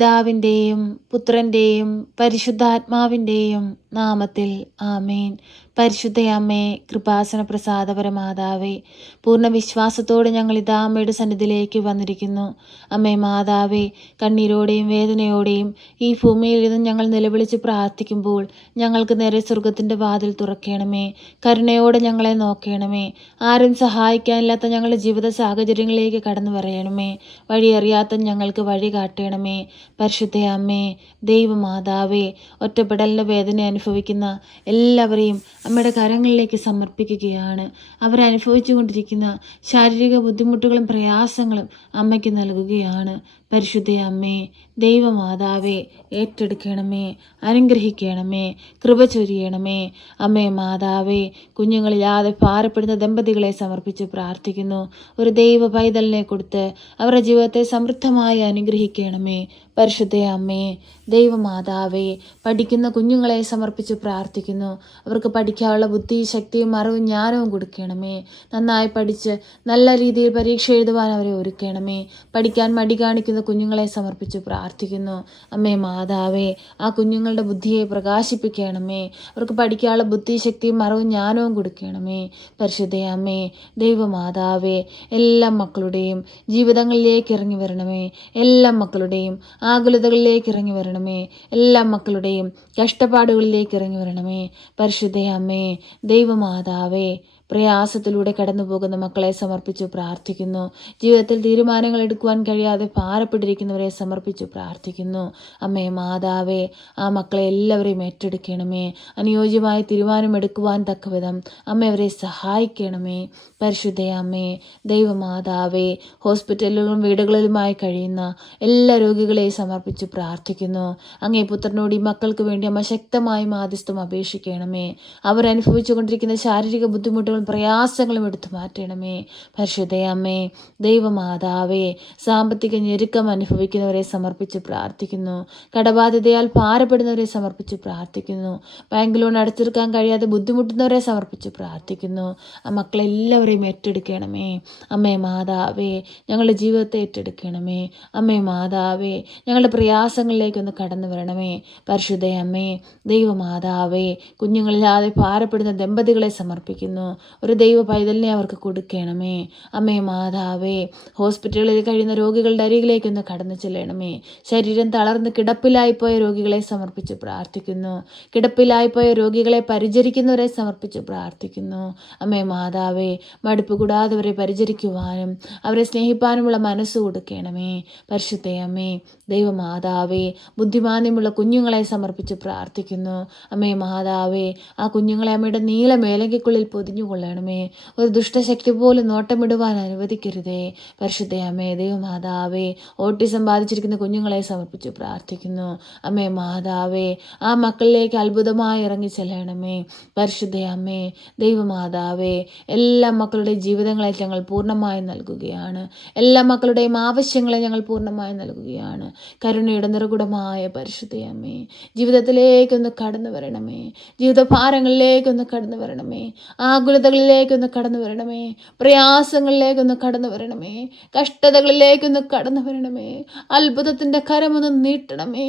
പിതാവിൻ്റെയും പുത്രൻ്റെയും പരിശുദ്ധാത്മാവിൻ്റെയും നാമത്തിൽ ആമേൻ. പരിശുദ്ധയമ്മേ, കൃപാസന പ്രസാദപരമാതാവേ, പൂർണ്ണ വിശ്വാസത്തോടെ ഞങ്ങൾ ഇതാ അമ്മയുടെ സന്നിധിയിലേക്ക് വന്നിരിക്കുന്നു. അമ്മേ മാതാവേ, കണ്ണീരോടെയും വേദനയോടെയും ഈ ഭൂമിയിൽ ഇരുന്ന് ഞങ്ങൾ നിലവിളിച്ച് പ്രാർത്ഥിക്കുമ്പോൾ ഞങ്ങൾക്ക് നേരെ സ്വർഗത്തിൻ്റെ വാതിൽ തുറക്കണമേ. കരുണയോടെ ഞങ്ങളെ നോക്കണമേ. ആരും സഹായിക്കാനില്ലാത്ത ഞങ്ങളുടെ ജീവിത സാഹചര്യങ്ങളിലേക്ക് കടന്നു വരയണമേ. വഴിയറിയാത്ത ഞങ്ങൾക്ക് വഴി കാട്ടണമേ. പരിശുദ്ധയമ്മേ, ദൈവമാതാവേ, ഒറ്റപ്പെടലിൻ്റെ വേദന അനുഭവിക്കുന്ന എല്ലാവരെയും അമ്മയുടെ കരങ്ങളിലേക്ക് സമർപ്പിക്കുകയാണ്. അവരനുഭവിച്ചു കൊണ്ടിരിക്കുന്ന ശാരീരിക ബുദ്ധിമുട്ടുകളും പ്രയാസങ്ങളും അമ്മയ്ക്ക് നൽകുകയാണ്. പരിശുദ്ധയമ്മേ, ദൈവമാതാവേ, ഏറ്റെടുക്കണമേ, അനുഗ്രഹിക്കണമേ, കൃപ ചൊരിയണമേ. അമ്മേ മാതാവേ, കുഞ്ഞുങ്ങളില്ലാതെ ഭാരപ്പെടുന്ന ദമ്പതികളെ സമർപ്പിച്ച് പ്രാർത്ഥിക്കുന്നു. ഒരു ദൈവ പൈതലിനെ കൊടുത്ത് അവരുടെ ജീവിതത്തെ സമൃദ്ധമായി അനുഗ്രഹിക്കണമേ. പരിശുദ്ധയമ്മേ, ദൈവമാതാവേ, പഠിക്കുന്ന കുഞ്ഞുങ്ങളെ സമർപ്പിച്ച് പ്രാർത്ഥിക്കുന്നു. അവർക്ക് പഠിക്കാനുള്ള ബുദ്ധി, ശക്തിയും അറിവും ജ്ഞാനവും കൊടുക്കണമേ. നന്നായി പഠിച്ച് നല്ല രീതിയിൽ പരീക്ഷ എഴുതുവാൻ അവരെ ഒരുക്കണമേ. പഠിക്കാൻ മടി കാണിക്കുന്ന കുഞ്ഞുങ്ങളെ സമർപ്പിച്ച് പ്രാർത്ഥിക്കുന്നു. അമ്മേ മാതാവേ, ആ കുഞ്ഞുങ്ങളുടെ ബുദ്ധിയെ പ്രകാശിപ്പിക്കണമേ. അവർക്ക് പഠിക്കാനുള്ള ബുദ്ധി, ശക്തിയും അറിവും ജ്ഞാനവും കൊടുക്കണമേ. പരിശുദ്ധയമ്മേ, ദൈവമാതാവേ, എല്ലാ മക്കളുടെയും ജീവിതങ്ങളിലേക്ക് ഇറങ്ങി വരണമേ. എല്ലാ മക്കളുടെയും ആകുലതകളിലേക്ക് ഇറങ്ങി വരണമേ. എല്ലാ മക്കളുടെയും കഷ്ടപ്പാടുകളിലേക്ക് ഇറങ്ങി വരണമേ. പരിശുദ്ധയമ്മേ, ദൈവമാതാവേ, പ്രയാസത്തിലൂടെ കടന്നു പോകുന്ന മക്കളെ സമർപ്പിച്ചു പ്രാർത്ഥിക്കുന്നു. ജീവിതത്തിൽ തീരുമാനങ്ങൾ എടുക്കുവാൻ കഴിയാതെ ഭാരപ്പെട്ടിരിക്കുന്നവരെ സമർപ്പിച്ചു പ്രാർത്ഥിക്കുന്നു. അമ്മേ മാതാവേ, ആ മക്കളെ എല്ലാവരെയും ഏറ്റെടുക്കണമേ. അനുയോജ്യമായ തീരുമാനമെടുക്കുവാൻ തക്കവിധം അമ്മ അവരെ സഹായിക്കണമേ. പരിശുദ്ധയമ്മേ, ദൈവമാതാവേ, ഹോസ്പിറ്റലുകളിലും വീടുകളിലുമായി കഴിയുന്ന എല്ലാ രോഗികളെയും സമർപ്പിച്ചു പ്രാർത്ഥിക്കുന്നു. അങ്ങേ പുത്രനോട് ഈ മക്കൾക്ക് വേണ്ടി അമ്മ ശക്തമായി മാധ്യസ്ഥം അപേക്ഷിക്കണമേ. അവരനുഭവിച്ചു കൊണ്ടിരിക്കുന്ന ശാരീരിക ബുദ്ധിമുട്ടുകളും പ്രയാസങ്ങളും എടുത്തു മാറ്റണമേ. പരിശുദ്ധയമ്മേ, ദൈവമാതാവേ, സാമ്പത്തിക ഞെരുക്കം അനുഭവിക്കുന്നവരെ സമർപ്പിച്ച് പ്രാർത്ഥിക്കുന്നു. കടബാധ്യതയാൽ ഭാരപ്പെടുന്നവരെ സമർപ്പിച്ച് പ്രാർത്ഥിക്കുന്നു. ബാങ്ക് ലോൺ അടച്ചെടുക്കാൻ കഴിയാതെ ബുദ്ധിമുട്ടുന്നവരെ സമർപ്പിച്ച് പ്രാർത്ഥിക്കുന്നു. ആ മക്കളെല്ലാവരെയും ഏറ്റെടുക്കണമേ. അമ്മേ മാതാവേ, ഞങ്ങളുടെ ജീവിതത്തെ ഏറ്റെടുക്കണമേ. അമ്മേ മാതാവേ, ഞങ്ങളുടെ പ്രയാസങ്ങളിലേക്കൊന്ന് കടന്നു വരണമേ. പരിശുദ്ധയമ്മേ, ദൈവമാതാവേ, കുഞ്ഞുങ്ങളില്ലാതെ ഭാരപ്പെടുന്ന ദമ്പതികളെ സമർപ്പിക്കുന്നു. ഒരു ദൈവ പൈതലിനെ അവർക്ക് കൊടുക്കണമേ. അമ്മേ മാതാവേ, ഹോസ്പിറ്റലുകളിൽ കഴിയുന്ന രോഗികളുടെ അരികിലേക്കൊന്ന് കടന്നു ചെല്ലണമേ. ശരീരം തളർന്ന് കിടപ്പിലായിപ്പോയ രോഗികളെ സമർപ്പിച്ച് പ്രാർത്ഥിക്കുന്നു. കിടപ്പിലായിപ്പോയ രോഗികളെ പരിചരിക്കുന്നവരെ സമർപ്പിച്ച് പ്രാർത്ഥിക്കുന്നു. അമ്മേ മാതാവേ, മടുപ്പ് കൂടാതെ അവരെ പരിചരിക്കുവാനും അവരെ സ്നേഹിപ്പാനുമുള്ള മനസ്സ് കൊടുക്കണമേ. പരിശുദ്ധയമ്മേ, ദൈവമാതാവേ, ബുദ്ധിമാന്യമുള്ള കുഞ്ഞുങ്ങളെ സമർപ്പിച്ച് പ്രാർത്ഥിക്കുന്നു. അമ്മേ മാതാവേ, ആ കുഞ്ഞുങ്ങളെ അമ്മയുടെ നീല മേലങ്കിക്കുള്ളിൽ പൊതിഞ്ഞുകൊള്ളണമേ. ഒരു ദുഷ്ടശക്തി പോലും നോട്ടമിടുവാൻ അനുവദിക്കരുതേ. പരിശുദ്ധയമ്മേ, ദൈവമാതാവേ, ഓട്ടിസം ബാധിച്ചിരിക്കുന്ന കുഞ്ഞുങ്ങളെ സമർപ്പിച്ച് പ്രാർത്ഥിക്കുന്നു. അമ്മേ മാതാവേ, ആ മക്കളിലേക്ക് അത്ഭുതമായി ഇറങ്ങി ചെല്ലണമേ. പരിശുദ്ധയമ്മേ, ദൈവമാതാവേ, എല്ലാ മക്കളുടെ ജീവിതങ്ങളെ ഞങ്ങൾ പൂർണ്ണമായി നൽകുകയാണ്. എല്ലാ മക്കളുടെയും ആവശ്യങ്ങളെ ഞങ്ങൾ പൂർണ്ണമായി നൽകുകയാണ്. കരുണയുടെ നിറകുടമായ പരിശുദ്ധയമ്മേ, ജീവിതത്തിലേക്കൊന്ന് കടന്നു വരണമേ. ജീവിതഭാരങ്ങളിലേക്കൊന്ന് കടന്നു വരണമേ. ആകുലതകളിലേക്കൊന്ന് കടന്നു വരണമേ. പ്രയാസങ്ങളിലേക്കൊന്ന് കടന്നു വരണമേ. കഷ്ടതകളിലേക്കൊന്ന് കടന്നു വരണമേ. അത്ഭുതത്തിൻ്റെ കരമൊന്ന് നീട്ടണമേ.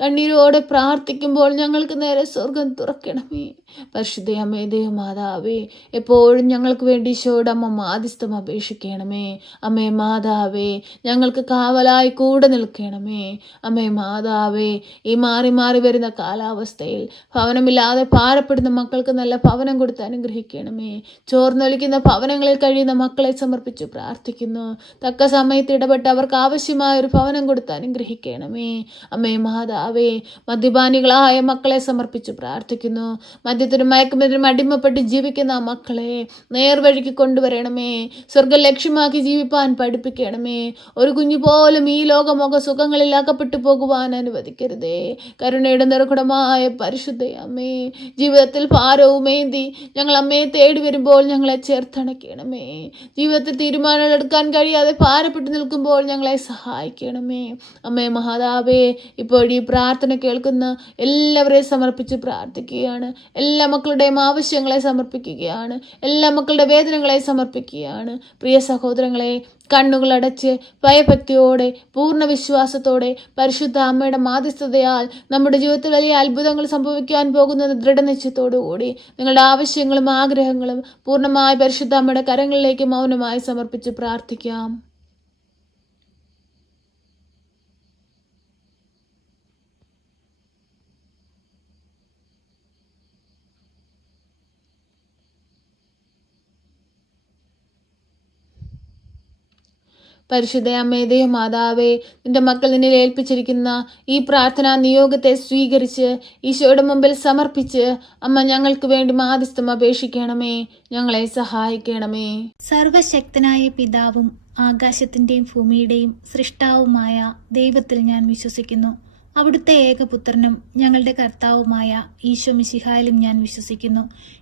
കണ്ണീരോടെ പ്രാർത്ഥിക്കുമ്പോൾ ഞങ്ങൾക്ക് നേരെ സ്വർഗം തുറക്കണമേ. പരിശുദ്ധയമ്മേ, ദൈവമാതാവേ, എപ്പോഴും ഞങ്ങൾക്ക് വേണ്ടി ഈശോയുടെ അമ്മ മാധ്യസ്ഥം അപേക്ഷിക്കണമേ. അമ്മേ മാതാവേ, ഞങ്ങൾക്ക് കാവലായി കൂടെ നിൽക്കണമേ. അമ്മേ മാതാവേ, ഈ മാറി മാറി വരുന്ന കാലാവസ്ഥയിൽ ഭവനമില്ലാതെ ഭാരപ്പെടുന്ന മക്കൾക്ക് നല്ല ഭവനം കൊടുത്ത് അനുഗ്രഹിക്കണമേ. ചോർന്നൊലിക്കുന്ന ഭവനങ്ങളിൽ കഴിയുന്ന മക്കളെ സമർപ്പിച്ച് പ്രാർത്ഥിക്കുന്നു. തക്ക സമയത്ത് ഇടപെട്ട് അവർക്ക് ആവശ്യമായ ഒരു ഭവനം കൊടുത്ത് അനുഗ്രഹിക്കണമേ. അമ്മേ മാതാവേ, മദ്യപാനികളായ മക്കളെ സമർപ്പിച്ച് പ്രാർത്ഥിക്കുന്നു. മദ്യത്തിനും മയക്കുമരുന്നിനും അടിമപ്പെട്ട് ജീവിക്കുന്ന ആ മക്കളെ നേർവഴിക്ക് കൊണ്ടുവരണമേ. സ്വർഗം ലക്ഷ്യമാക്കി ജീവിപ്പാൻ പഠിപ്പിക്കണമേ. ഒരു കുഞ്ഞു പോലും ഈ ലോകമൊക സുഖങ്ങളിൽ അകപ്പെട്ടു പോകുവാൻ അനുവദിക്കരുതേ. കരുണയുടെ നിറകുടമായ പരിശുദ്ധയമ്മേ, ജീവിതത്തിൽ ഭാരവുമേന്തി ഞങ്ങൾ അമ്മയെ തേടി വരുമ്പോൾ ഞങ്ങളെ ചേർത്തണയ്ക്കണമേ. ജീവിതത്തിൽ തീരുമാനങ്ങൾ എടുക്കാൻ കഴിയാതെ ഭാരപ്പെട്ടു നിൽക്കുമ്പോൾ ഞങ്ങളെ സഹായിക്കണമേ. അമ്മേ മാതാവേ, ഇപ്പോൾ ഈ പ്രാർത്ഥന കേൾക്കുന്ന എല്ലാവരെയും സമർപ്പിച്ച് പ്രാർത്ഥിക്കുകയാണ്. എല്ലാ മക്കളുടെയും ആവശ്യങ്ങളെ സമർപ്പിക്കുകയാണ്. എല്ലാ മക്കളുടെ വേദനകളെ സമർപ്പിക്കുകയാണ്. പ്രിയ സഹോദരങ്ങളെ, കണ്ണുകളടച്ച് ഭയഭക്തിയോടെ പൂർണ്ണ വിശ്വാസത്തോടെ പരിശുദ്ധ അമ്മയുടെ മാധ്യസ്ഥതയാൽ നമ്മുടെ ജീവിതത്തിൽ വലിയ അത്ഭുതങ്ങൾ സംഭവിക്കാൻ പോകുന്ന ദൃഢനിശ്ചയത്തോടുകൂടി നിങ്ങളുടെ ആവശ്യങ്ങളും ആഗ്രഹങ്ങളും പൂർണ്ണമായി പരിശുദ്ധ അമ്മയുടെ കരങ്ങളിലേക്ക് മൗനമായി സമർപ്പിച്ച് പ്രാർത്ഥിക്കാം. പരിശുദ്ധ അമ്മേ, ദൈവമാതാവേ, നിന്റെ മക്കൾ നിന്നിൽ ഏൽപ്പിച്ചിരിക്കുന്ന ഈ പ്രാർത്ഥനാ നിയോഗത്തെ സ്വീകരിച്ച് ഈശോയുടെ മുമ്പിൽ സമർപ്പിച്ച് അമ്മ ഞങ്ങൾക്ക് വേണ്ടി മാധ്യസ്ഥം അപേക്ഷിക്കണമേ, ഞങ്ങളെ സഹായിക്കണമേ. സർവശക്തനായ പിതാവും ആകാശത്തിന്റെയും ഭൂമിയുടെയും സൃഷ്ടാവുമായ ദൈവത്തിൽ ഞാൻ വിശ്വസിക്കുന്നു. അവിടുത്തെ ഏകപുത്രനും ഞങ്ങളുടെ കർത്താവുമായ ഈശോ മിശിഹായിലും ഞാൻ വിശ്വസിക്കുന്നു.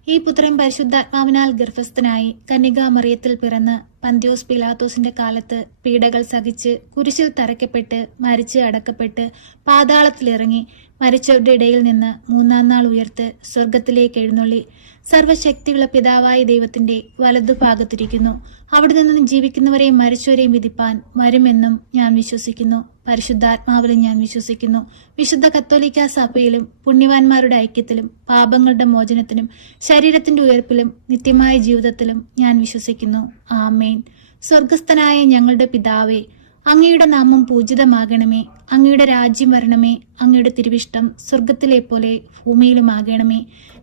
ഈ പുത്രൻ പരിശുദ്ധാത്മാവിനാൽ ഗർഭസ്ഥനായി കന്യകാമറിയത്തിൽ പിറന്ന് പന്ത്യോസ് പിലാത്തോസിന്റെ കാലത്ത് പീഡകൾ സഹിച്ച് കുരിശിൽ തറയ്ക്കപ്പെട്ട് മരിച്ച് അടക്കപ്പെട്ട് പാതാളത്തിലിറങ്ങി മരിച്ചവരുടെ ഇടയിൽ നിന്ന് മൂന്നാം നാൾ ഉയർത്ത് സ്വർഗത്തിലേക്ക് എഴുന്നള്ളി സർവശക്തിയുള്ള പിതാവായ ദൈവത്തിന്റെ വലതുഭാഗത്തിരിക്കുന്നു. അവിടെ നിന്നും ജീവിക്കുന്നവരെയും മരിച്ചവരെയും വിധിപ്പാൻ വരുമെന്നും ഞാൻ വിശ്വസിക്കുന്നു. പരിശുദ്ധാത്മാവിലും ഞാൻ വിശ്വസിക്കുന്നു. വിശുദ്ധ കത്തോലിക്കാ സഭയിലും പുണ്യവാന്മാരുടെ ഐക്യത്തിലും പാപങ്ങളുടെ മോചനത്തിനും ശരീരത്തിന്റെ ഉയർപ്പിലും നിത്യമായ ജീവിതത്തിലും ഞാൻ വിശ്വസിക്കുന്നു. ആമേൻ. സ്വർഗസ്ഥനായ ഞങ്ങളുടെ പിതാവേ, അങ്ങയുടെ നാമം പൂജിതമാകണമേ. അങ്ങയുടെ രാജ്യം വരണമേ. അങ്ങയുടെ തിരുവിഷ്ടം സ്വർഗത്തിലെ പോലെ ഭൂമിയിലുമാകണമേ.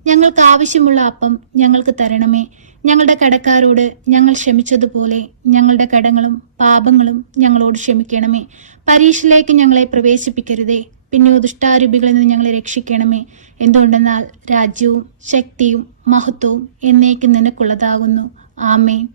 ഞങ്ങൾക്ക് ആവശ്യമുള്ള അപ്പം ഞങ്ങൾക്ക് തരണമേ. ഞങ്ങളുടെ കടക്കാരോട് ഞങ്ങൾ ക്ഷമിച്ചതുപോലെ ഞങ്ങളുടെ കടങ്ങളും പാപങ്ങളും ഞങ്ങളോട് ക്ഷമിക്കണമേ. പരീക്ഷയിലേക്ക് ഞങ്ങളെ പ്രവേശിപ്പിക്കരുതേ, പിന്നെ ദുഷ്ടാരൂപികളിൽ നിന്ന് ഞങ്ങളെ രക്ഷിക്കണമേ. എന്തുകൊണ്ടെന്നാൽ രാജ്യവും ശക്തിയും മഹത്വവും എന്നേക്കും നിനക്കുള്ളതാകുന്നു. ആമേൻ.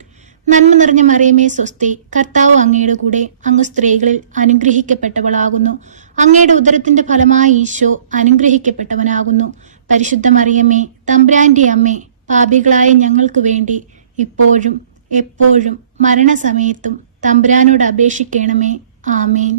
നന്മ നിറഞ്ഞ മറിയമേ സ്വസ്തി, കർത്താവ് അങ്ങയുടെ കൂടെ, അങ്ങ് സ്ത്രീകളിൽ അനുഗ്രഹിക്കപ്പെട്ടവളാകുന്നു. അങ്ങയുടെ ഉദരത്തിന്റെ ഫലമായ ഈശോ അനുഗ്രഹിക്കപ്പെട്ടവനാകുന്നു. പരിശുദ്ധ മറിയമേ, തമ്പുരാന്റെ അമ്മേ, പാപികളായ ഞങ്ങൾക്ക് വേണ്ടി ഇപ്പോഴും എപ്പോഴും മരണസമയത്തും തമ്പുരാനോട് അപേക്ഷിക്കണമേ. ആമേൻ.